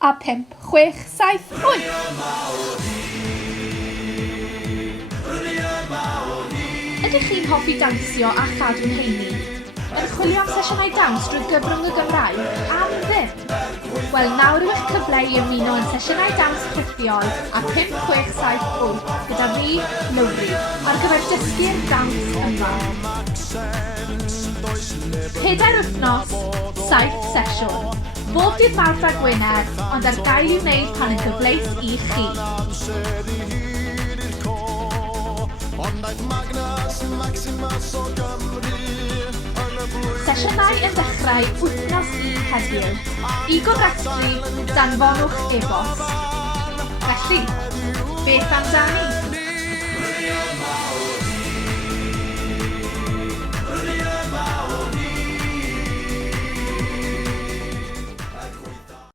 a 5 6 7 8. Ydych chi'n hoffi dawnsio a chadw'n heini? Yn chwilio am sesiynau dawns drwy gyfrwng y Gymraeg am ddim? Wel, nawr yw eich cyfle i ymuno yn sesiynau dawns rhithiol a 5 6 7 8 gyda fi, Lowri, ar gyfer dysgu'r dawns yma. 4 wythnos, 7 sesiwn. Bob dydd Mawrth a Gwener, ond ar gael i'w wneud pan yn gyfleus i chi. Sesiynau yn dechrau wythnos heddiw. I gofrestru, danfonwch e-bost. Felly, beth amdani?